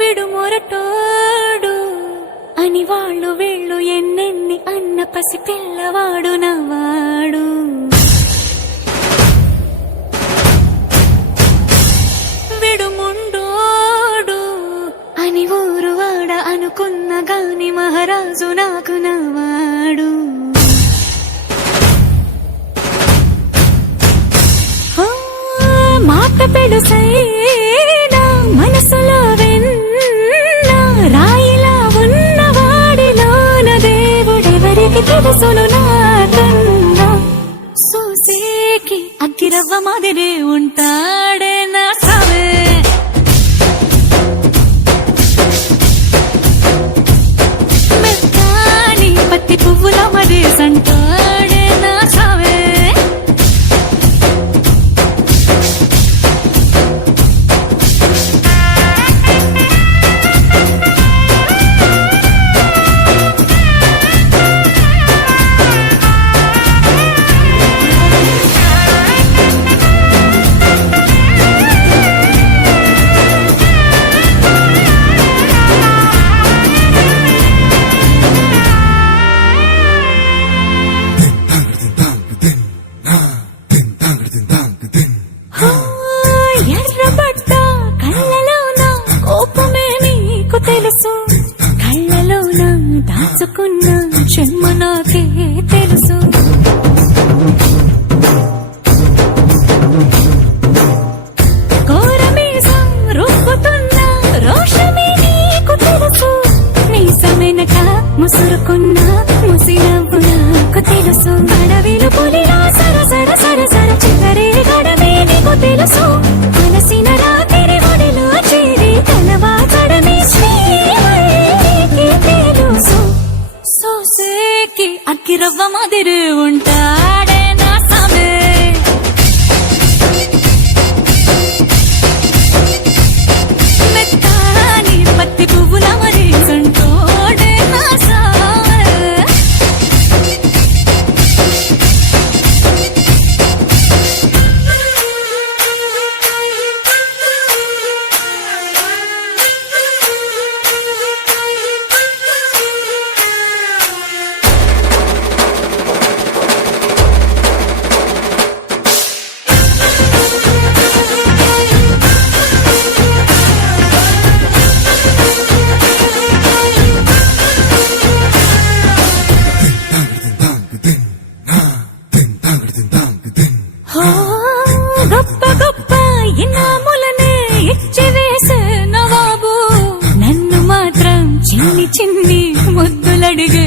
విడుమొరటోడు అని వాళ్ళు వీళ్ళు ఎన్నెన్ని అన్న పసి పిల్లవాడు నవ్వాడు. విడుముండోడు అని ఊరు వాడ అనుకున్న గాని మహారాజు నాకు నవ్వాడు. మాట పెడుసైనా మనసులో వెన్న రాయిలా ఉన్నవాడిలోన దేవుడెవరికి తెలుసును నాకన్నా. సూసేకి అగ్గిరవ్వ మాదిరే ఉంటాడే నా సావే. మెత్తాని పత్తి పువ్వుల మదేసంటాడే నా సావే. ఎర్రబడ్డ కళ్ళలోన కోపమే నీకు తెలుసు, కళ్ళలోన దాచుకున్న జన్మ నాకే తెలుసు. ఘోరమీసం రుక్కుతున్న రోషమే నీకు తెలుసు, మీసమెనక ముసురుకున్న ముసినవ్వు నాకు తెలుసు. అడవిలు పులిలా సరసర సరసర చివరే గడమే నీకు తెలుసు. అలసిన రాత్రి ఒడిలో చేరి తలవాచడమే శ్రీకి తెలుసు. సోసేకి అక్కిరవ్వ మాదిరి ఉంటాడే నా సామే. మెత్తాని పత్తి పువ్వుల మరేసంటోడే నా సామే. గొప్ప గొప్ప ఇనాములనే ఇచ్చి వేసే నవాబు, నన్ను మాత్రం చిన్ని చిన్ని ముద్దులడిగే